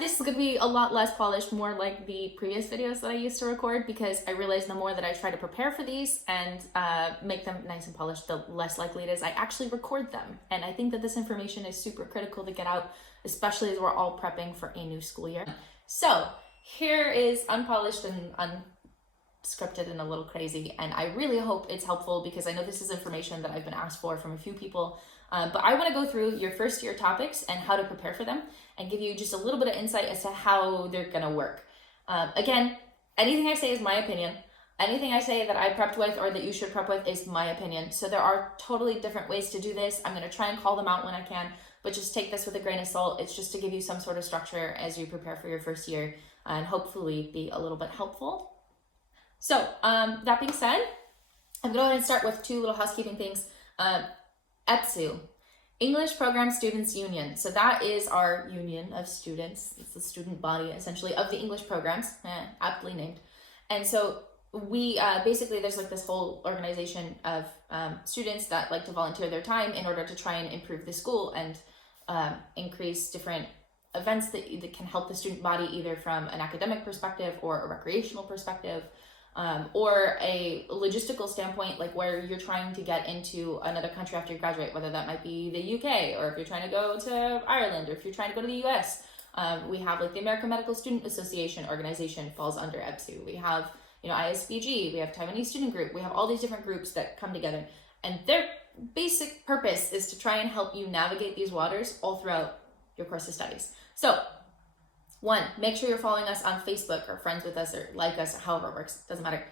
This is going to be a lot less polished, more like the previous videos that I used to record, because I realized the more that I try to prepare for these and make them nice and polished, the less likely it is I actually record them. And I think that this information is super critical to get out, especially as we're all prepping for a new school year. So here is unpolished and unscripted and a little crazy, and I really hope it's helpful because I know this is information that I've been asked for from a few people. But I want to go through your first year topics and how to prepare for them and give you just a little bit of insight as to how they're going to work. Again, anything I say is my opinion. Anything I say that I prepped with or that you should prep with is my opinion. So there are totally different ways to do this. I'm going to try and call them out when I can, but just take this with a grain of salt. It's just to give you some sort of structure as you prepare for your first year and hopefully be a little bit helpful. So that being said, I'm going to go ahead and start with two little housekeeping things. EPSU, English Program Students Union. So that is our union of students. It's the student body, essentially, of the English programs, aptly named. And so we basically, there's like this whole organization of students that like to volunteer their time in order to try and improve the school and increase different events that can help the student body, either from an academic perspective or a recreational perspective. Or a logistical standpoint, like where you're trying to get into another country after you graduate, whether that might be the UK, or if you're trying to go to Ireland, or if you're trying to go to the US. We have like the American Medical Student Association organization falls under EPSU. We have, ISBG, we have Taiwanese Student Group. We have all these different groups that come together, and their basic purpose is to try and help you navigate these waters all throughout your course of studies. So, one, make sure you're following us on Facebook or friends with us or like us or however it works. Doesn't matter.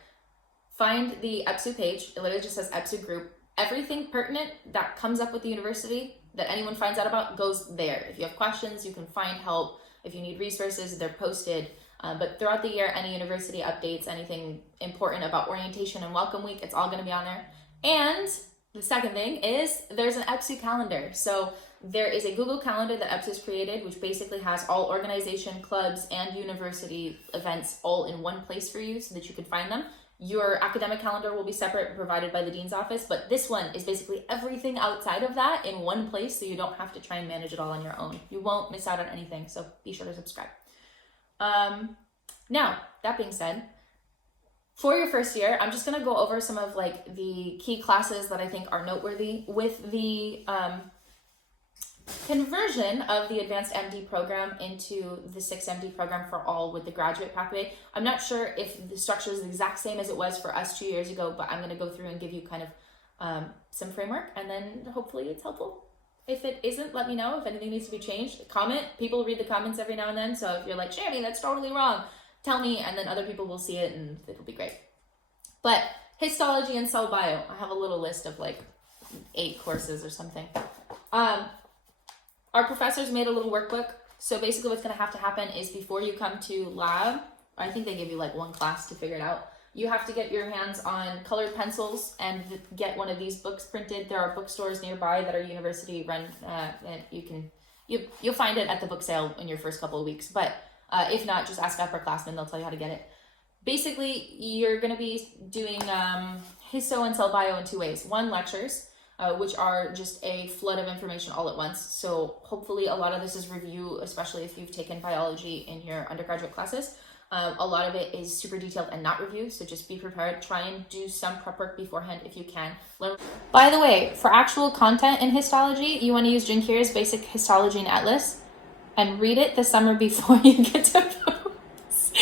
Find the EPSU page. It literally just says EPSU group. Everything pertinent that comes up with the university that anyone finds out about goes there. If you have questions, you can find help. If you need resources, they're posted. But throughout the year, any university updates, anything important about orientation and welcome week, it's all going to be on there. And the second thing is there's an EPSU calendar. So there is a Google Calendar that EPSU has created, which basically has all organization, clubs, and university events all in one place for you so that you can find them. Your academic calendar will be separate and provided by the dean's office, but this one is basically everything outside of that in one place, so you don't have to try and manage it all on your own. You won't miss out on anything, so be sure to subscribe. Now, that being said, for your first year, I'm just going to go over some of like the key classes that I think are noteworthy with the conversion of the AdvancedMD program into the 6MD program for all with the graduate pathway. I'm not sure if the structure is the exact same as it was for us 2 years ago, but I'm going to go through and give you kind of some framework, and then hopefully it's helpful. If it isn't, let me know. If anything needs to be changed, comment. People read the comments every now and then, so if you're like, Sherry, that's totally wrong, tell me, and then other people will see it and it'll be great. But histology and cell bio, I have a little list of like 8 courses or something. Our professors made a little workbook. So basically what's going to happen is before you come to lab, I think they give you like one class to figure it out. You have to get your hands on colored pencils and get one of these books printed. There are bookstores nearby that are university run, and you'll find it at the book sale in your first couple of weeks. But if not, just ask upperclassmen, they'll tell you how to get it. Basically, you're going to be doing histo and cell bio in 2 ways. One, lectures, which are just a flood of information all at once. So hopefully a lot of this is review, especially if you've taken biology in your undergraduate classes. A lot of it is super detailed and not review, so just be prepared. Try and do some prep work beforehand if you can. By the way, for actual content in histology, you want to use Junquiera's Basic Histology and Atlas and read it the summer before you get to PUMS.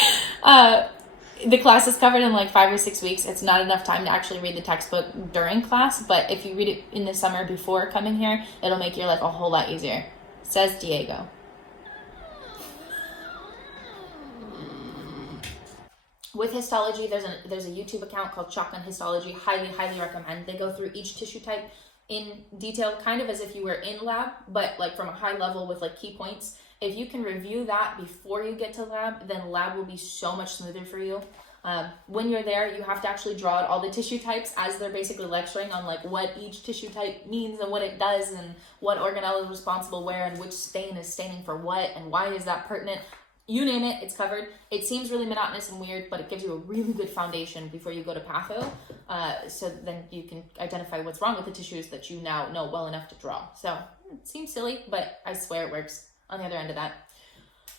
The class is covered in like 5 or 6 weeks. It's not enough time to actually read the textbook during class, but if you read it in the summer before coming here, it'll make your life a whole lot easier. Says Diego. With histology, there's a YouTube account called Shotgun Histology. Highly recommend. They go through each tissue type in detail, kind of as if you were in lab, but like from a high level with like key points. If you can review that before you get to lab, then lab will be so much smoother for you. When you're there, you have to actually draw out all the tissue types as they're basically lecturing on like what each tissue type means and what it does and what organelle is responsible where and which stain is staining for what and why is that pertinent. You name it, it's covered. It seems really monotonous and weird, but it gives you a really good foundation before you go to patho. So then you can identify what's wrong with the tissues that you now know well enough to draw. So it seems silly, but I swear it works on the other end of that.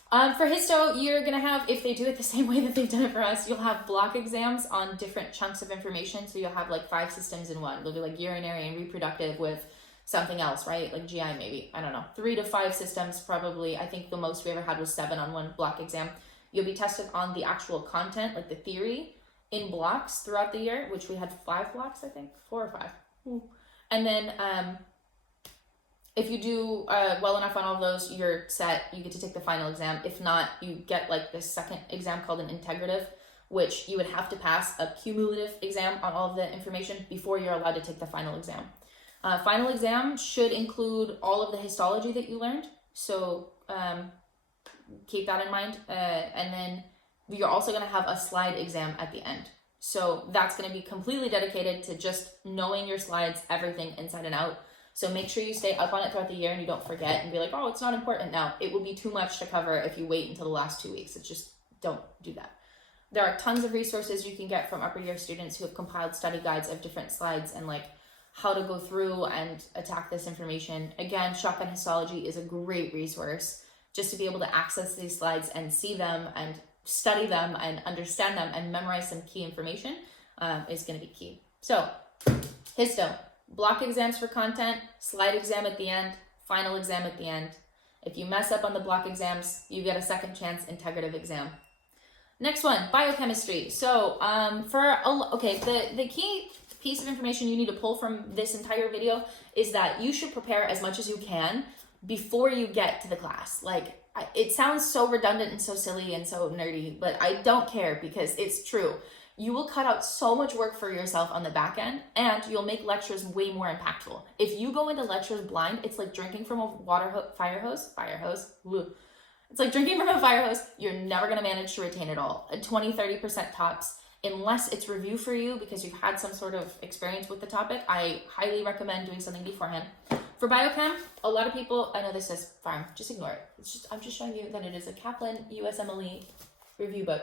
For histo, you're gonna have, if they do it the same way that they've done it for us, you'll have block exams on different chunks of information. So you'll have like 5 systems in one. They'll do like urinary and reproductive with something else, right? Like GI maybe, I don't know. 3 to 5 systems probably. I think the most we ever had was 7 on one block exam. You'll be tested on the actual content, like the theory, in blocks throughout the year, which we had 5 blocks, I think, 4 or 5. And then if you do well enough on all of those, you're set. You get to take the final exam. If not, you get like this second exam called an integrative, which you would have to pass a cumulative exam on all of the information before you're allowed to take the final exam. Final exam should include all of the histology that you learned. So keep that in mind. And then you're also going to have a slide exam at the end. So that's going to be completely dedicated to just knowing your slides, everything inside and out. So make sure you stay up on it throughout the year and you don't forget and be like, oh, it's not important now. It will be too much to cover if you wait until the last 2 weeks. It's just, don't do that. There are tons of resources you can get from upper year students who have compiled study guides of different slides and like how to go through and attack this information. Again, Shotgun Histology is a great resource just to be able to access these slides and see them and study them and understand them and memorize some key information is going to be key. So, histo. Block exams for content, slide exam at the end, final exam at the end. If you mess up on the block exams, you get a second chance integrative exam. Next one, biochemistry. So the key piece of information you need to pull from this entire video is that you should prepare as much as you can before you get to the class. Like, it sounds so redundant and so silly and so nerdy, but I don't care because it's true. You will cut out so much work for yourself on the back end and you'll make lectures way more impactful. If you go into lectures blind, it's like drinking from a fire hose. It's like drinking from a fire hose. You're never going to manage to retain it all. 20-30% tops, unless it's review for you because you've had some sort of experience with the topic. I highly recommend doing something beforehand. For Biochem, a lot of people, I know this says farm, just ignore it. I'm just showing you that it is a Kaplan USMLE review book.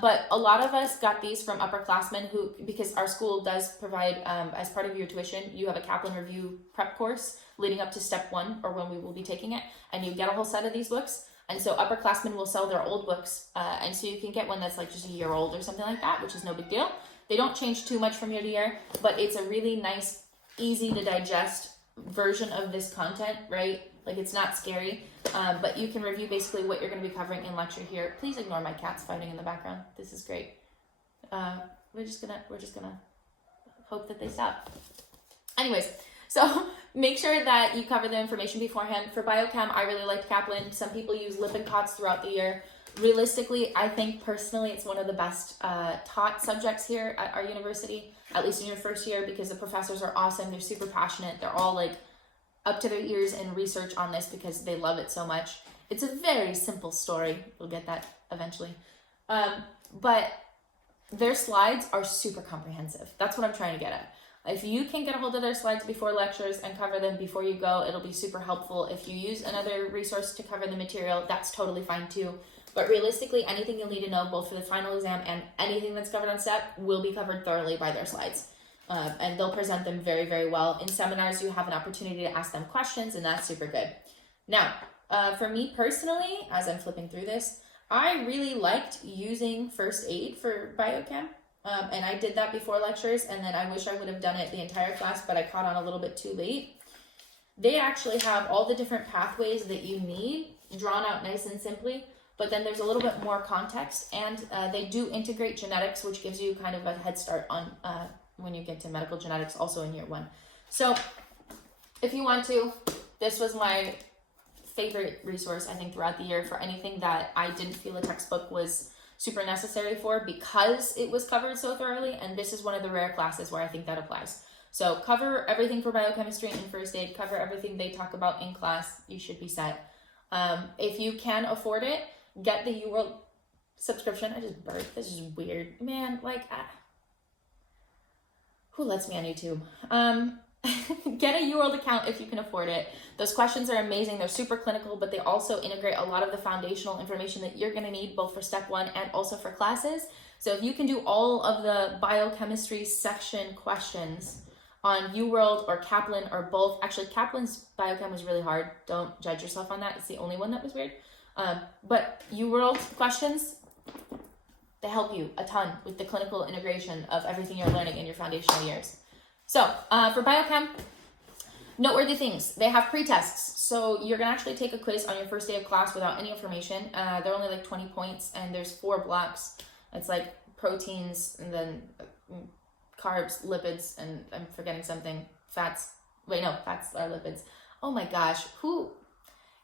But a lot of us got these from upperclassmen because our school does provide, as part of your tuition, you have a Kaplan review prep course leading up to step 1 or when we will be taking it. And you get a whole set of these books. And so upperclassmen will sell their old books. And so you can get one that's like just a year old or something like that, which is no big deal. They don't change too much from year to year, but it's a really nice, easy to digest version of this content, right? Like, it's not scary, but you can review basically what you're going to be covering in lecture here. Please ignore my cats fighting in the background. This is great. We're just gonna hope that they stop. Anyways, so make sure that you cover the information beforehand. For Biochem, I really liked Kaplan. Some people use Lippincotts throughout the year. Realistically, I think personally it's one of the best taught subjects here at our university, at least in your first year, because the professors are awesome. They're super passionate. They're all like up to their ears in research on this because they love it so much. It's a very simple story. We'll get that eventually. But their slides are super comprehensive. That's what I'm trying to get at. If you can get a hold of their slides before lectures and cover them before you go, it'll be super helpful. If you use another resource to cover the material, that's totally fine too. But realistically, anything you'll need to know, both for the final exam and anything that's covered on STEP, will be covered thoroughly by their slides. And they'll present them very, very well. In seminars, you have an opportunity to ask them questions, and that's super good. Now, for me personally, as I'm flipping through this, I really liked using first aid for Biochem. And I did that before lectures, and then I wish I would have done it the entire class, but I caught on a little bit too late. They actually have all the different pathways that you need drawn out nice and simply, but then there's a little bit more context, and they do integrate genetics, which gives you kind of a head start on when you get to medical genetics also in year 1. So if you want to, this was my favorite resource, I think, throughout the year for anything that I didn't feel a textbook was super necessary for because it was covered so thoroughly, and this is one of the rare classes where I think that applies. So cover everything for biochemistry in first aid, cover everything they talk about in class, you should be set. If you can afford it, get the UWorld subscription. I just burped. This is weird. Man, like, who lets me on YouTube? Get a UWorld account if you can afford it. Those questions are amazing. They're super clinical, but they also integrate a lot of the foundational information that you're going to need both for step 1 and also for classes. So if you can do all of the biochemistry section questions on UWorld or Kaplan or both. Actually, Kaplan's Biochem was really hard. Don't judge yourself on that. It's the only one that was weird. But UWorld questions, they help you a ton with the clinical integration of everything you're learning in your foundational years. So for Biochem, noteworthy things. They have pre-tests. So you're going to actually take a quiz on your first day of class without any information. They're only like 20 points and there's 4 blocks. It's like proteins and then carbs, lipids, and I'm forgetting something. Fats. Wait, no, fats are lipids. Oh my gosh.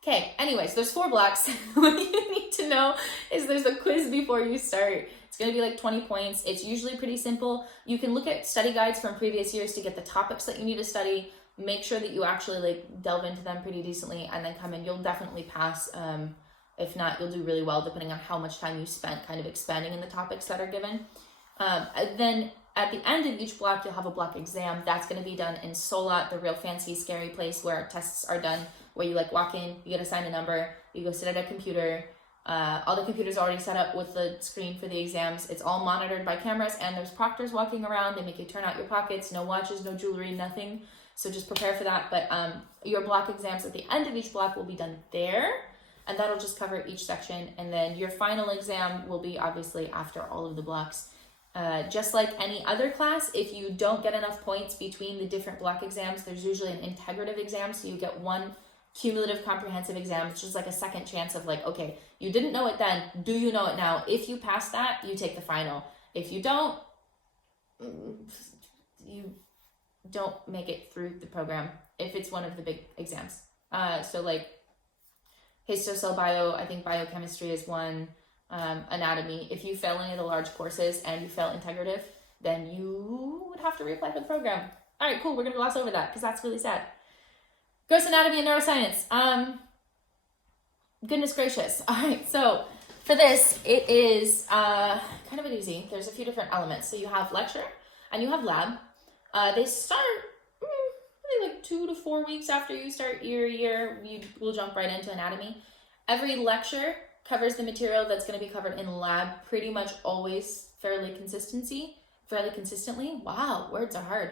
Okay, anyways, there's 4 blocks. What you need to know is there's a quiz before you start. It's going to be like 20 points. It's usually pretty simple. You can look at study guides from previous years to get the topics that you need to study. Make sure that you actually like delve into them pretty decently and then come in. You'll definitely pass. If not, you'll do really well depending on how much time you spent kind of expanding in the topics that are given. Then at the end of each block, you'll have a block exam. That's going to be done in Solat, the real fancy, scary place where tests are done, where you like walk in, you get assigned a number, you go sit at a computer. All the computers are already set up with the screen for the exams. It's all monitored by cameras and there's proctors walking around. They make you turn out your pockets, no watches, no jewelry, nothing. So just prepare for that. But your block exams at the end of each block will be done there. And that'll just cover each section. And then your final exam will be obviously after all of the blocks. Just like any other class, if you don't get enough points between the different block exams, there's usually an integrative exam. So you get one cumulative comprehensive exam. It's just like a second chance of like, okay, you didn't know it then. Do you know it now? If you pass that, you take the final. If you don't, you don't make it through the program if it's one of the big exams. So like histocell bio, I think biochemistry is one, anatomy. If you fail any of the large courses and you fail integrative, then you would have to reapply for the program. All right, cool. We're going to gloss over that because that's really sad. Gross anatomy and neuroscience. Goodness gracious. All right, so for this, it is kind of an easy. There's a few different elements. So you have lecture and you have lab. They start maybe like 2 to 4 weeks after you start your year. You will jump right into anatomy. Every lecture covers the material that's going to be covered in lab pretty much always fairly consistently. Wow, words are hard.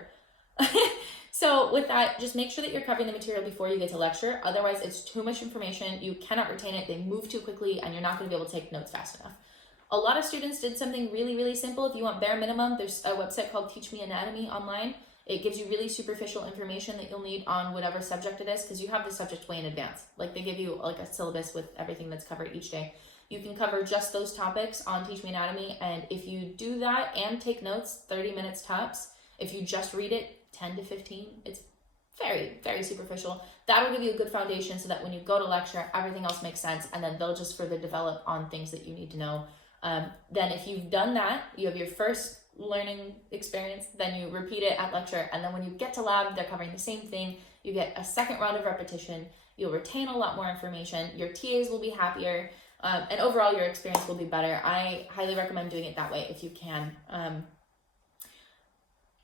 So with that, just make sure that you're covering the material before you get to lecture. Otherwise, it's too much information. You cannot retain it. They move too quickly and you're not going to be able to take notes fast enough. A lot of students did something really, really simple. If you want bare minimum, there's a website called Teach Me Anatomy online. It gives you really superficial information that you'll need on whatever subject it is because you have the subject way in advance. Like they give you like a syllabus with everything that's covered each day. You can cover just those topics on Teach Me Anatomy. And if you do that and take notes, 30 minutes tops. If you just read it, 10 to 15, it's very, very superficial. That'll give you a good foundation so that when you go to lecture, everything else makes sense. And then they'll just further develop on things that you need to know. Then if you've done that, you have your first learning experience, then you repeat it at lecture. And then when you get to lab, they're covering the same thing. You get a second round of repetition. You'll retain a lot more information. Your TAs will be happier. And overall, your experience will be better. I highly recommend doing it that way if you can.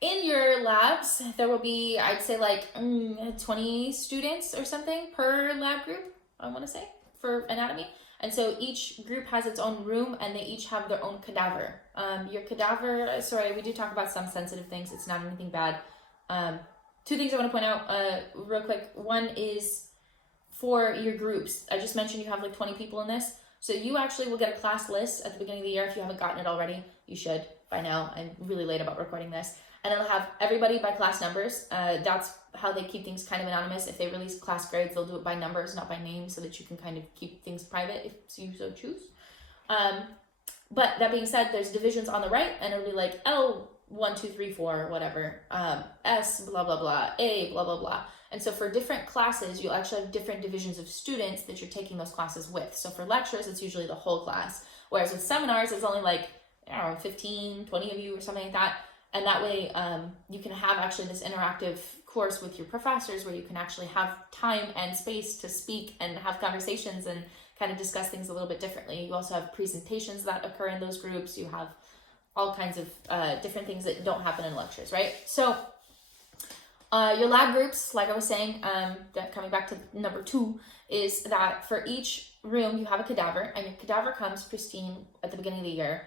In your labs, there will be, I'd say like 20 students or something per lab group, I want to say, for anatomy. And so each group has its own room and they each have their own cadaver. Your cadaver, sorry, we do talk about some sensitive things. It's not anything bad. 2 things I want to point out real quick. One is for your groups. I just mentioned you have like 20 people in this. So you actually will get a class list at the beginning of the year. If you haven't gotten it already, you should by now. I'm really late about recording this. And it'll have everybody by class numbers. That's how they keep things kind of anonymous. If they release class grades, they'll do it by numbers, not by name, so that you can kind of keep things private if you so choose. But that being said, there's divisions on the right, and it'll be like L 1, 2, 3, 4, whatever. S, blah, blah, blah. A, blah, blah, blah. And so for different classes, you'll actually have different divisions of students that you're taking those classes with. So for lectures, it's usually the whole class. Whereas with seminars, it's only like, I don't know, 15, 20 of you or something like that. And that way you can have actually this interactive course with your professors where you can actually have time and space to speak and have conversations and kind of discuss things a little bit differently. You also have presentations that occur in those groups. You have all kinds of different things that don't happen in lectures, right? So your lab groups, like I was saying, coming back to number 2, is that for each room you have a cadaver, and your cadaver comes pristine at the beginning of the year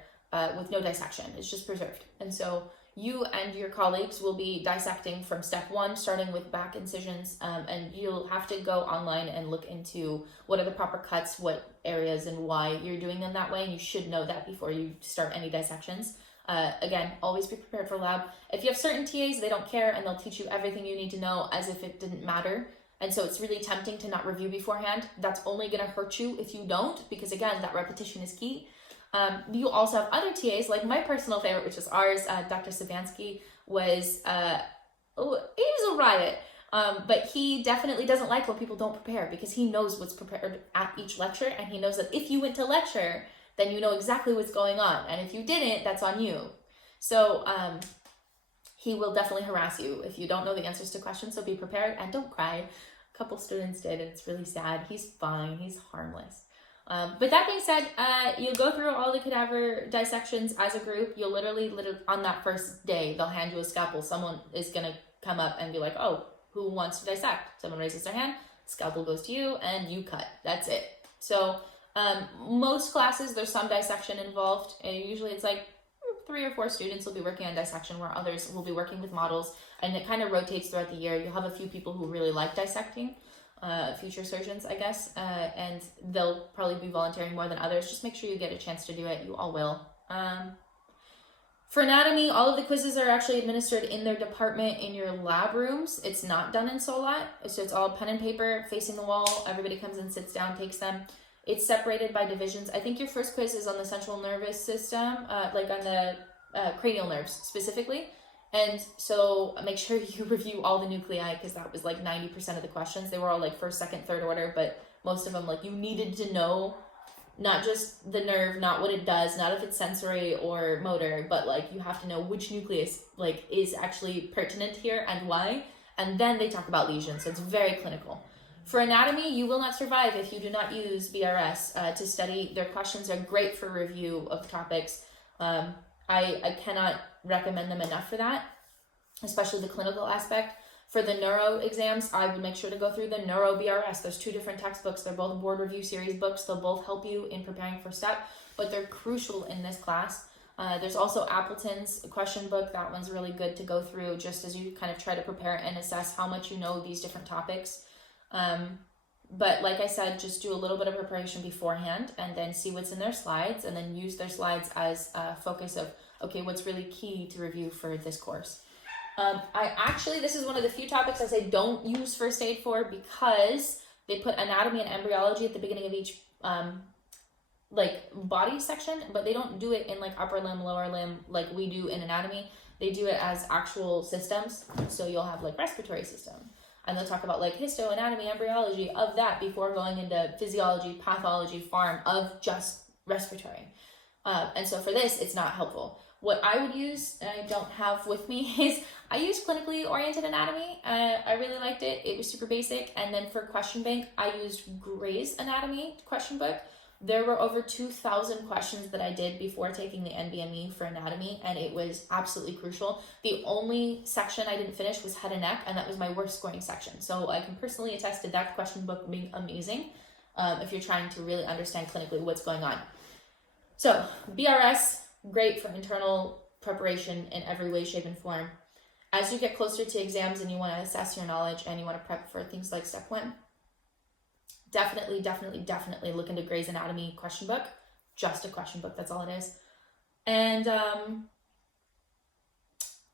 with no dissection. It's just preserved. And so you and your colleagues will be dissecting from step 1, starting with back incisions, and you'll have to go online and look into what are the proper cuts, what areas, and why you're doing them that way, and you should know that before you start any dissections. Again, always be prepared for lab. If you have certain TAs, they don't care, and they'll teach you everything you need to know as if it didn't matter. And so it's really tempting to not review beforehand. That's only going to hurt you if you don't, because again, that repetition is key. You also have other TAs, like my personal favorite, which is ours. Dr. Sabansky was, he was a riot. But he definitely doesn't like when people don't prepare, because he knows what's prepared at each lecture, and he knows that if you went to lecture, then you know exactly what's going on. And if you didn't, that's on you. So he will definitely harass you if you don't know the answers to questions, so be prepared and don't cry. A couple students did, and it's really sad. He's fine, he's harmless. But that being said, you'll go through all the cadaver dissections as a group. You'll literally on that first day, they'll hand you a scalpel. Someone is gonna come up and be like, oh, who wants to dissect? Someone raises their hand, scalpel goes to you, and you cut. That's it. So most classes, there's some dissection involved, and usually it's like 3 or 4 students will be working on dissection, where others will be working with models, and it kind of rotates throughout the year. You'll have a few people who really like dissecting, future surgeons, I guess, and they'll probably be volunteering more than others. Just make sure you get a chance to do it. You all will. For anatomy, all of the quizzes are actually administered in their department in your lab rooms. It's not done in Solat, so it's all pen and paper facing the wall. Everybody comes and sits down, takes them. It's separated by divisions. I think your first quiz is on the central nervous system, like on the cranial nerves specifically. And so make sure you review all the nuclei, because that was like 90% of the questions. They were all like first, second, third order, but most of them, like, you needed to know not just the nerve, not what it does, not if it's sensory or motor, but like you have to know which nucleus like is actually pertinent here and why. And then they talk about lesions, so it's very clinical. For anatomy, you will not survive if you do not use BRS to study. Their questions are great for review of topics. I cannot recommend them enough for that, especially the clinical aspect. For the neuro exams, I would make sure to go through the neuro BRS. There's 2 different textbooks. They're both board review series books. They'll both help you in preparing for STEP, but they're crucial in this class. There's also Appleton's question book. That one's really good to go through just as you kind of try to prepare and assess how much you know these different topics. But like I said, just do a little bit of preparation beforehand and then see what's in their slides, and then use their slides as a focus of, okay, what's really key to review for this course. This is one of the few topics I say don't use first aid for, because they put anatomy and embryology at the beginning of each like body section, but they don't do it in like upper limb, lower limb like we do in anatomy. They do it as actual systems. So you'll have like respiratory system, and they'll talk about like histo, anatomy, embryology of that before going into physiology, pathology, pharm of just respiratory. And so for this, it's not helpful. What I would use, and I don't have with me, is I used clinically oriented anatomy. I really liked it. It was super basic. And then for question bank, I used Gray's anatomy question book. There were over 2,000 questions that I did before taking the NBME for anatomy, and it was absolutely crucial. The only section I didn't finish was head and neck, and that was my worst scoring section. So I can personally attest to that question book being amazing if you're trying to really understand clinically what's going on. So BRS, great for internal preparation in every way, shape, and form. As you get closer to exams and you want to assess your knowledge and you want to prep for things like step 1, definitely look into Gray's Anatomy question book. Just a question book, that's all it is. And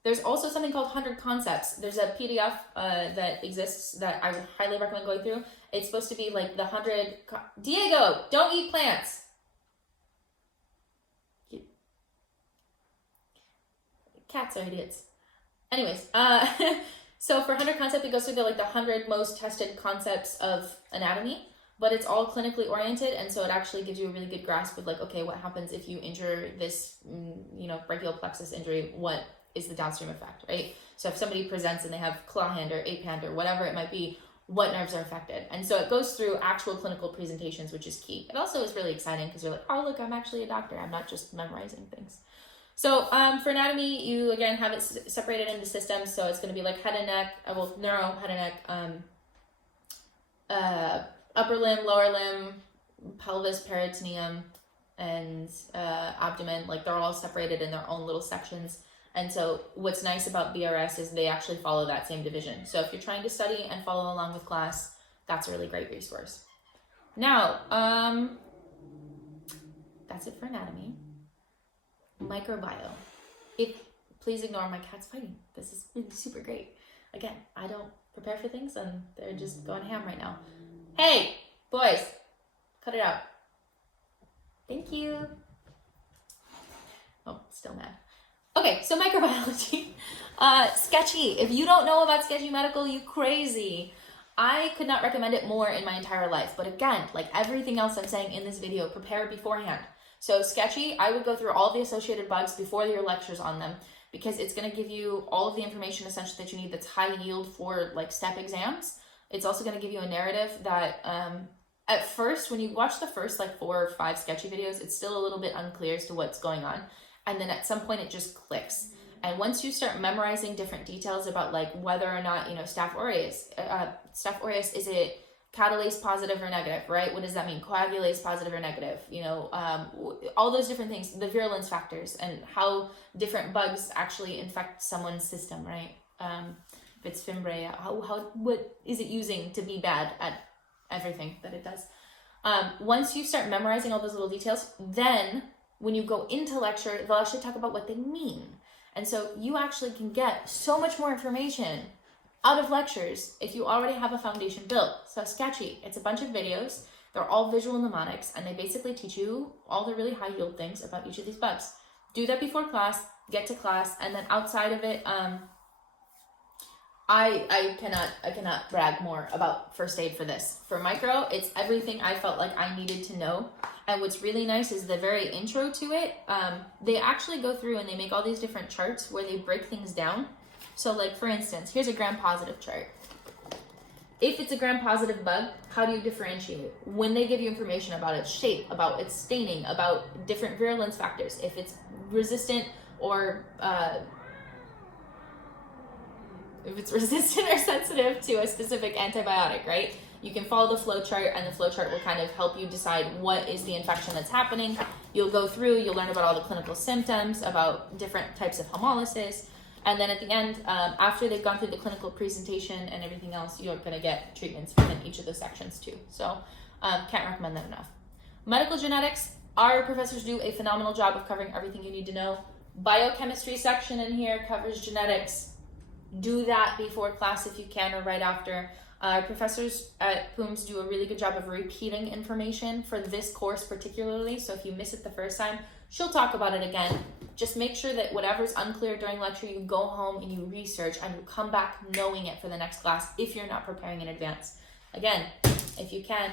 there's also something called 100 Concepts. There's a PDF that exists that I would highly recommend going through. It's supposed to be like the 100... Diego, don't eat plants! Cats are idiots. Anyways, so for 100 Concept, it goes through the 100 most tested concepts of anatomy, but it's all clinically oriented, and so it actually gives you a really good grasp of like, okay, what happens if you injure this, brachial plexus injury? What is the downstream effect, right? So if somebody presents and they have claw hand or ape hand or whatever it might be, what nerves are affected? And so it goes through actual clinical presentations, which is key. It also is really exciting because you're like, oh, look, I'm actually a doctor. I'm not just memorizing things. So for anatomy, you again have it separated into systems. So it's going to be like head and neck, neuro, head and neck, upper limb, lower limb, pelvis, peritoneum, and abdomen. Like they're all separated in their own little sections. And so what's nice about BRS is they actually follow that same division. So if you're trying to study and follow along with class, that's a really great resource. Now, that's it for anatomy. Microbio. Please ignore my cats fighting. This is really super great. Again, I don't prepare for things and they're just going ham right now. Hey, boys, cut it out. Thank you. Oh, still mad. Okay, so microbiology. Sketchy. If you don't know about Sketchy Medical, you crazy. I could not recommend it more in my entire life. But again, like everything else I'm saying in this video, prepare beforehand. So Sketchy, I would go through all the associated bugs before your lectures on them, because it's going to give you all of the information essentially that you need that's high yield for like step exams. It's also going to give you a narrative that at first, when you watch the first like 4 or 5 Sketchy videos, it's still a little bit unclear as to what's going on. And then at some point it just clicks. And once you start memorizing different details about like whether or not, you know, Staph aureus, is it catalase positive or negative, right? What does that mean? Coagulase positive or negative, you know, all those different things, the virulence factors and how different bugs actually infect someone's system, right? If it's Fimbria, what is it using to be bad at everything that it does? Once you start memorizing all those little details, then when you go into lecture, they'll actually talk about what they mean. And so you actually can get so much more information out of lectures if you already have a foundation built. So Sketchy, it's a bunch of videos. They're all visual mnemonics, and they basically teach you all the really high yield things about each of these bugs. Do that before class, get to class, and then outside of it, I cannot brag more about first aid for this. For micro, it's everything I felt like I needed to know. And what's really nice is the very intro to it, they actually go through and they make all these different charts where they break things down. So like, for instance, here's a gram-positive chart. If it's a gram-positive bug, how do you differentiate? When they give you information about its shape, about its staining, about different virulence factors, if it's resistant or sensitive to a specific antibiotic, right? You can follow the flow chart, and the flow chart will kind of help you decide what is the infection that's happening. You'll go through, you'll learn about all the clinical symptoms, about different types of hemolysis, and then at the end, after they've gone through the clinical presentation and everything else, you're going to get treatments within each of those sections too. So can't recommend that enough. Medical genetics, our professors do a phenomenal job of covering everything you need to know. Biochemistry section in here covers genetics. Do that before class if you can, or right after. Professors at PUMS do a really good job of repeating information for this course particularly, so if you miss it the first time, she'll talk about it again. Just make sure that whatever's unclear during lecture, you go home and you research and you come back knowing it for the next class if you're not preparing in advance. Again, if you can,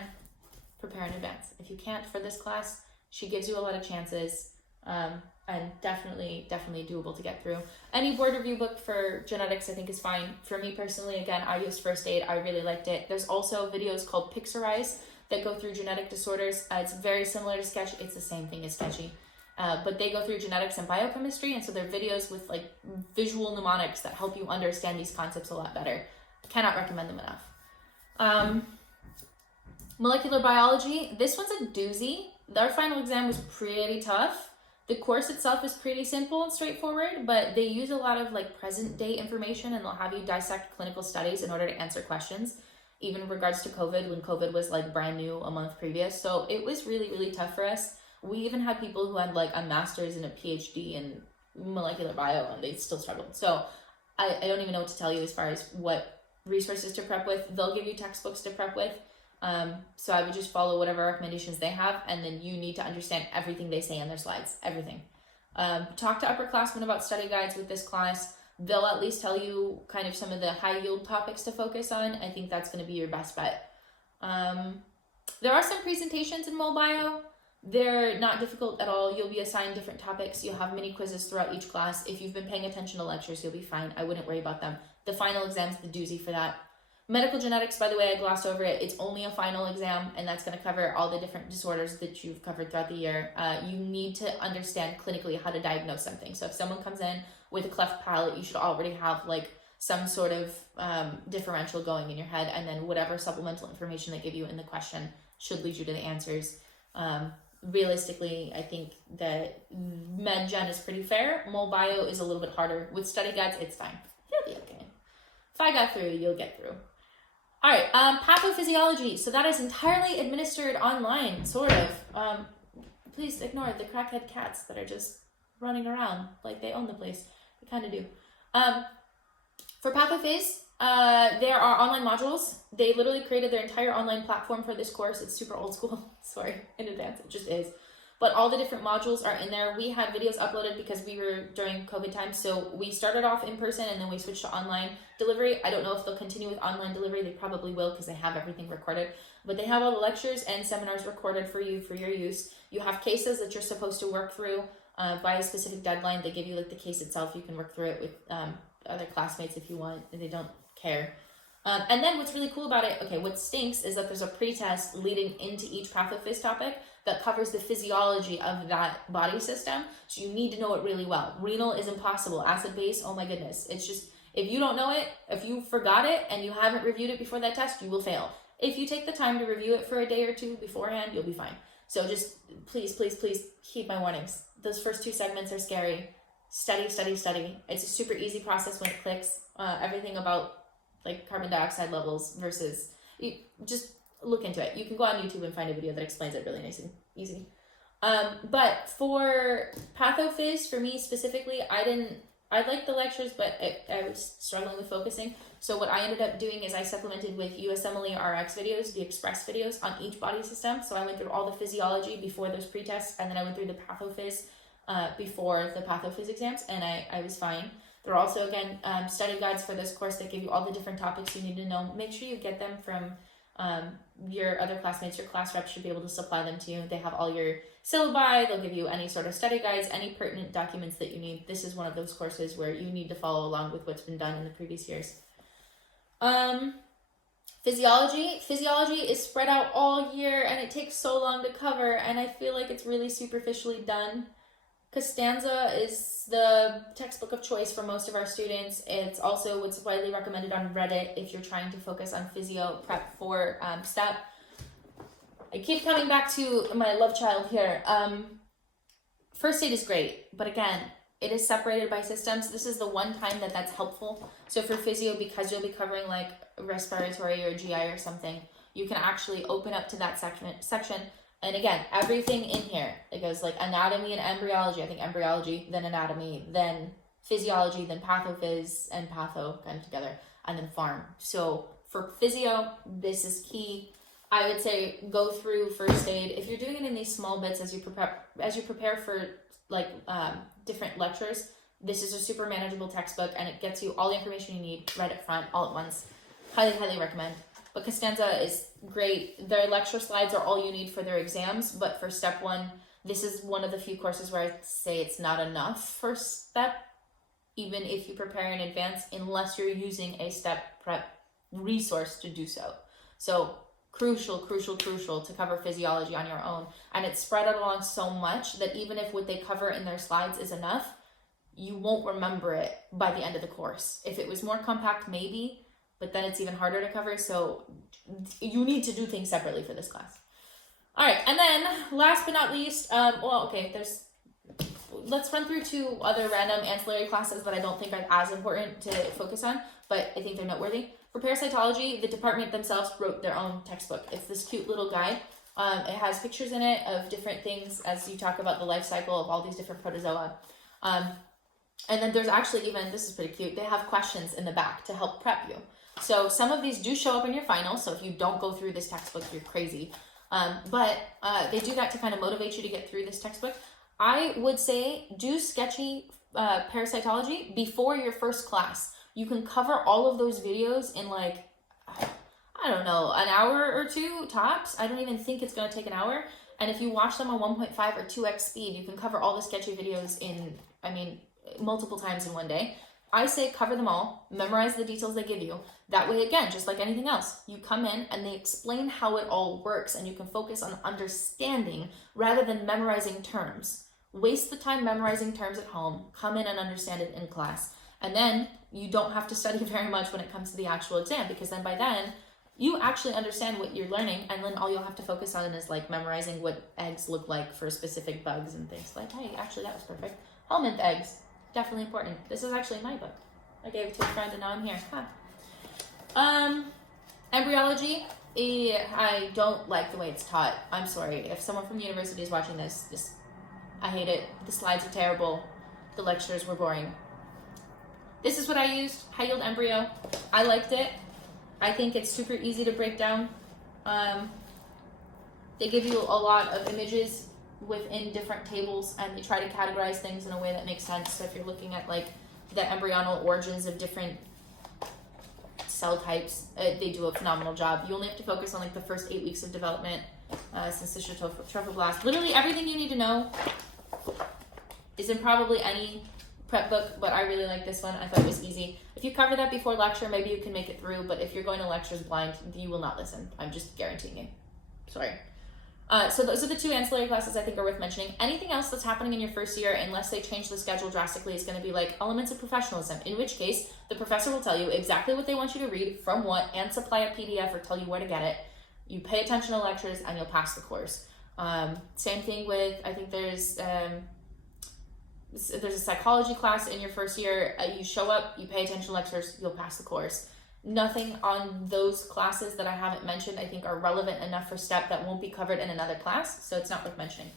prepare in advance. If you can't for this class, she gives you a lot of chances, and definitely doable to get through. Any board review book for genetics I think is fine. For me personally, again, I used First Aid. I really liked it. There's also videos called Pixorize that go through genetic disorders. It's very similar to Sketchy. It's the same thing as Sketchy. But they go through genetics and biochemistry, and so they're videos with like visual mnemonics that help you understand these concepts a lot better. Cannot recommend them enough. Molecular biology, this one's a doozy. Our final exam was pretty tough. The course itself is pretty simple and straightforward, but they use a lot of like present day information, and they'll have you dissect clinical studies in order to answer questions, even in regards to COVID, when COVID was like brand new a month previous. So it was really tough for us. We even had people who had like a master's and a PhD in molecular bio, and they still struggled. So I don't even know what to tell you as far as what resources to prep with. They'll give you textbooks to prep with. So I would just follow whatever recommendations they have, and then you need to understand everything they say in their slides, everything. Talk to upperclassmen about study guides with this class. They'll at least tell you kind of some of the high yield topics to focus on. I think that's going to be your best bet. There are some presentations in MolBio. They're not difficult at all. You'll be assigned different topics. You'll have mini quizzes throughout each class. If you've been paying attention to lectures, you'll be fine. I wouldn't worry about them. The final exam's the doozy for that. Medical genetics, by the way, I glossed over it. It's only a final exam, and that's going to cover all the different disorders that you've covered throughout the year. You need to understand clinically how to diagnose something. So if someone comes in with a cleft palate, you should already have like some sort of differential going in your head, and then whatever supplemental information they give you in the question should lead you to the answers. realistically, I think that Med Gen is pretty fair. Mol Bio is a little bit harder. With study guides, it's fine. You'll be okay. If I got through, you'll get through. All right, pathophysiology. So that is entirely administered online, sort of. Please ignore the crackhead cats that are just running around like they own the place. They kind of do. For Pathophase, there are online modules. They literally created their entire online platform for this course. It's super old school. Sorry, in advance, it just is. But all the different modules are in there. We had videos uploaded because we were during COVID time. So we started off in person and then we switched to online delivery. I don't know if they'll continue with online delivery. They probably will because they have everything recorded. But they have all the lectures and seminars recorded for you for your use. You have cases that you're supposed to work through by a specific deadline. They give you like the case itself. You can work through it with other classmates if you want. And they don't care. And then what's really cool about it, okay, what stinks is that there's a pretest leading into each pathophase topic that covers the physiology of that body system. So you need to know it really well. Renal is impossible. Acid base, oh my goodness. It's just, if you don't know it, if you forgot it and you haven't reviewed it before that test, you will fail. If you take the time to review it for a day or two beforehand, you'll be fine. So just please, please, please heed my warnings. Those first 2 segments are scary. Study, study, study. It's a super easy process when it clicks. Everything about like carbon dioxide levels versus, you just look into it. You can go on YouTube and find a video that explains it really nice and easy. But for Pathophase, for me specifically, I liked the lectures, but I was struggling with focusing. So what I ended up doing is I supplemented with USMLE RX videos, the express videos on each body system. So I went through all the physiology before those pretests, and then I went through the Pathophase before the Pathophase exams, and I was fine. There are also, again, study guides for this course that give you all the different topics you need to know. Make sure you get them from your other classmates. Your class reps should be able to supply them to you. They have all your syllabi. They'll give you any sort of study guides, any pertinent documents that you need. This is one of those courses where you need to follow along with what's been done in the previous years. Physiology is spread out all year and it takes so long to cover, and I feel like it's really superficially done. Costanza is the textbook of choice for most of our students. It's also what's widely recommended on Reddit if you're trying to focus on physio prep for STEP. I keep coming back to my love child here. First aid is great, but again, it is separated by systems. This is the one time that that's helpful. So for physio, because you'll be covering like respiratory or GI or something, you can actually open up to that section. And again, everything in here, it goes like anatomy and embryology. I think embryology, then anatomy, then physiology, then pathophys and patho kind of together, and then pharm. So for physio, this is key. I would say go through first aid. If you're doing it in these small bits as you prepare for like different lectures, this is a super manageable textbook and it gets you all the information you need right up front, all at once. Highly, highly recommend. But Costanza is great. Their lecture slides are all you need for their exams, but for step 1, this is one of the few courses where I say it's not enough for step, even if you prepare in advance, unless you're using a step prep resource to do so. So crucial to cover physiology on your own. And it's spread out along so much that even if what they cover in their slides is enough, you won't remember it by the end of the course. If it was more compact, maybe, but then it's even harder to cover. So you need to do things separately for this class. All right, and then last but not least, let's run through 2 other random ancillary classes that I don't think are as important to focus on, but I think they're noteworthy. For parasitology, the department themselves wrote their own textbook. It's this cute little guide. It has pictures in it of different things as you talk about the life cycle of all these different protozoa. And then there's actually even, this is pretty cute, they have questions in the back to help prep you. So some of these do show up in your final, so if you don't go through this textbook, you're crazy. But they do that to kind of motivate you to get through this textbook. I would say do sketchy parasitology before your first class. You can cover all of those videos in like, I don't know, an hour or 2 tops. I don't even think it's going to take an hour. And if you watch them on 1.5 or 2x speed, you can cover all the sketchy videos in, multiple times in one day. I say cover them all, memorize the details they give you. That way, again, just like anything else, you come in and they explain how it all works and you can focus on understanding rather than memorizing terms. Waste the time memorizing terms at home, come in and understand it in class. And then you don't have to study very much when it comes to the actual exam, because then by then you actually understand what you're learning, and then all you'll have to focus on is like memorizing what eggs look like for specific bugs and things. Like, hey, actually that was perfect. Helminth eggs, definitely important. This is actually my book. I gave it to a friend and now I'm here. Embryology, I don't like the way it's taught. I'm sorry. If someone from the university is watching this, I hate it. The slides are terrible. The lectures were boring. This is what I used, high yield embryo. I liked it. I think it's super easy to break down. They give you a lot of images within different tables, and they try to categorize things in a way that makes sense. So if you're looking at like the embryonal origins of different cell types, they do a phenomenal job. You only have to focus on like the first 8 weeks of development, syncytial trophoblast. Literally everything you need to know is in probably any prep book, but I really like this one. I thought it was easy. If you cover that before lecture, maybe you can make it through, but if you're going to lectures blind, you will not listen. I'm just guaranteeing you. Sorry. So those are the 2 ancillary classes I think are worth mentioning. Anything else that's happening in your first year, unless they change the schedule drastically, is going to be like elements of professionalism, in which case the professor will tell you exactly what they want you to read, from what, and supply a PDF or tell you where to get it. You pay attention to lectures and you'll pass the course. Same thing with, I think there's a psychology class in your first year. You show up, you pay attention to lectures, you'll pass the course. Nothing on those classes that I haven't mentioned I think are relevant enough for STEP that won't be covered in another class, so it's not worth mentioning.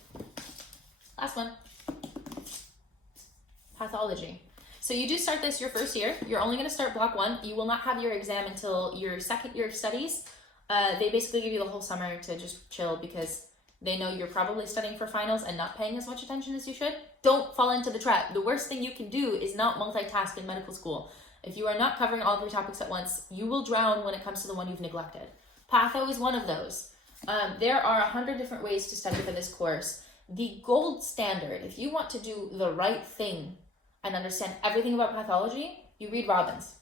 Last one. Pathology. So you do start this your first year. You're only going to start block 1. You will not have your exam until your second year of studies. They basically give you the whole summer to just chill because they know you're probably studying for finals and not paying as much attention as you should. Don't fall into the trap. The worst thing you can do is not multitask in medical school. If you are not covering all 3 topics at once, you will drown when it comes to the one you've neglected. Patho is one of those. There are 100 different ways to study for this course. The gold standard, if you want to do the right thing and understand everything about pathology, you read Robbins.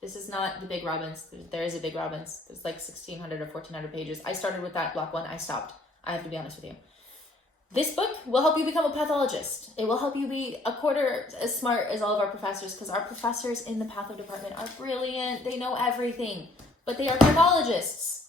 This is not the big Robbins. There is a big Robbins. There's like 1,600 or 1,400 pages. I started with that block 1. I stopped. I have to be honest with you. This book will help you become a pathologist. It will help you be a quarter as smart as all of our professors, because our professors in the patho department are brilliant. They know everything, but they are pathologists.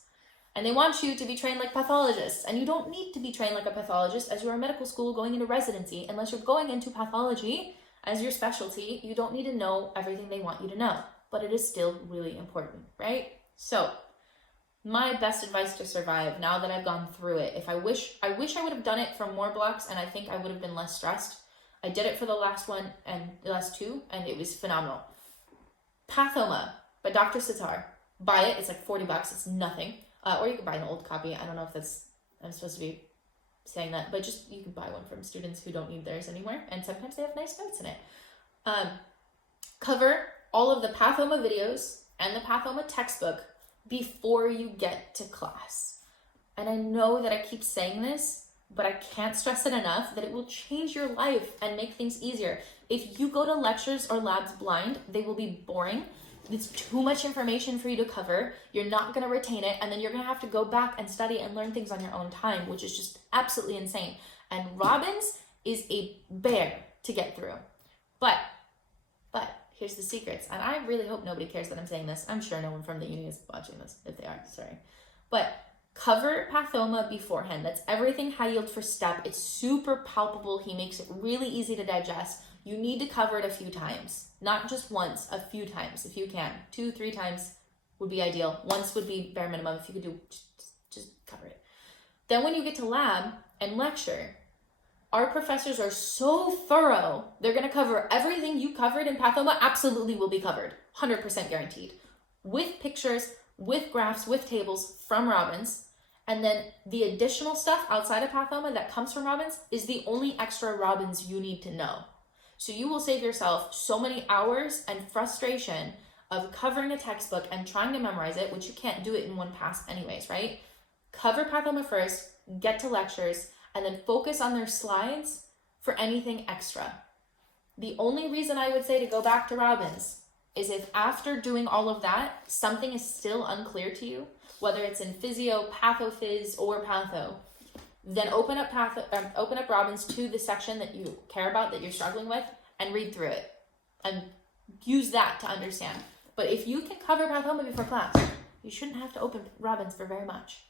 And they want you to be trained like pathologists. And you don't need to be trained like a pathologist as you are in medical school going into residency. Unless you're going into pathology as your specialty, you don't need to know everything they want you to know. But it is still really important, right? So, my best advice to survive, now that I've gone through it, I wish I would have done it for more blocks, and I think I would have been less stressed. I did it for the last one and the last 2, and it was phenomenal. Pathoma by Dr. Sitar. Buy it. It's like $40. It's nothing. Or you can buy an old copy. I don't know if I'm supposed to be saying that, but just you can buy one from students who don't need theirs anymore, and sometimes they have nice notes in it. Cover all of the Pathoma videos and the Pathoma textbook before you get to class. And I know that I keep saying this, but I can't stress it enough that it will change your life and make things easier. If you go to lectures or labs blind, they will be boring. It's too much information for you to cover. You're not going to retain it, and then you're going to have to go back and study and learn things on your own time, which is just absolutely insane. And Robbins is a bear to get through. But here's the secrets, and I really hope nobody cares that I'm saying this. I'm sure no one from the uni is watching this. If they are, sorry. But cover Pathoma beforehand. That's everything high yield for STEP. It's super palpable. He makes it really easy to digest. You need to cover it a few times. Not just once, a few times if you can. 2-3 times would be ideal. Once would be bare minimum. If you could do, just cover it. Then when you get to lab and lecture, our professors are so thorough, they're going to cover everything you covered in Pathoma, absolutely will be covered. 100% guaranteed. With pictures, with graphs, with tables from Robbins. And then the additional stuff outside of Pathoma that comes from Robbins is the only extra Robbins you need to know. So you will save yourself so many hours and frustration of covering a textbook and trying to memorize it, which you can't do it in one pass anyways, right? Cover Pathoma first, get to lectures, and then focus on their slides for anything extra. The only reason I would say to go back to Robbins is if after doing all of that, something is still unclear to you, whether it's in physio, pathophase, or patho, then open up Robbins to the section that you care about, that you're struggling with, and read through it. And use that to understand. But if you can cover Pathoma before class, You shouldn't have to open Robbins for very much.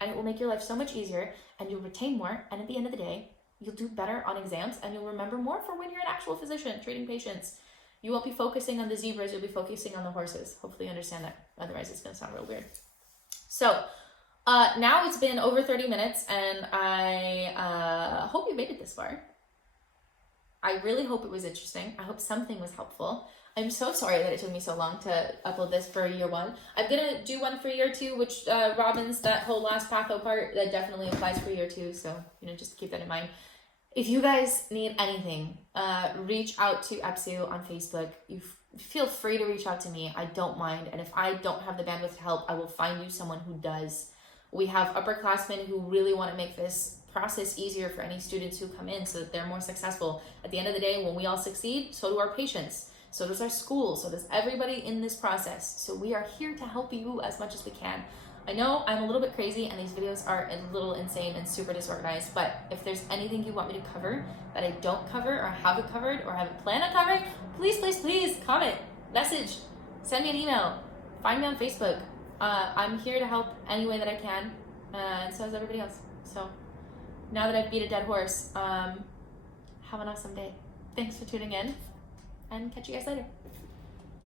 And it will make your life so much easier, and you'll retain more, and at the end of the day, you'll do better on exams, and you'll remember more for when you're an actual physician treating patients. You won't be focusing on the zebras, you'll be focusing on the horses. Hopefully you understand that, otherwise it's gonna sound real weird. So, now it's been over 30 minutes, and I hope you made it this far. I really hope it was interesting. I hope something was helpful. I'm so sorry that it took me so long to upload this for year 1. I'm gonna do one for year 2, which Robbins, that whole last patho part, that definitely applies for year 2. So, just keep that in mind. If you guys need anything, reach out to EPSU on Facebook. You feel free to reach out to me. I don't mind. And if I don't have the bandwidth to help, I will find you someone who does. We have upperclassmen who really want to make this process easier for any students who come in so that they're more successful. At the end of the day, when we all succeed, so do our patients. So does our school, so does everybody in this process. So we are here to help you as much as we can. I know I'm a little bit crazy and these videos are a little insane and super disorganized, but if there's anything you want me to cover that I don't cover or haven't covered or haven't planned on covering, please, please, please comment, message, send me an email, find me on Facebook. I'm here to help any way that I can, and so is everybody else. So now that I've beat a dead horse, have an awesome day. Thanks for tuning in, and catch you guys later.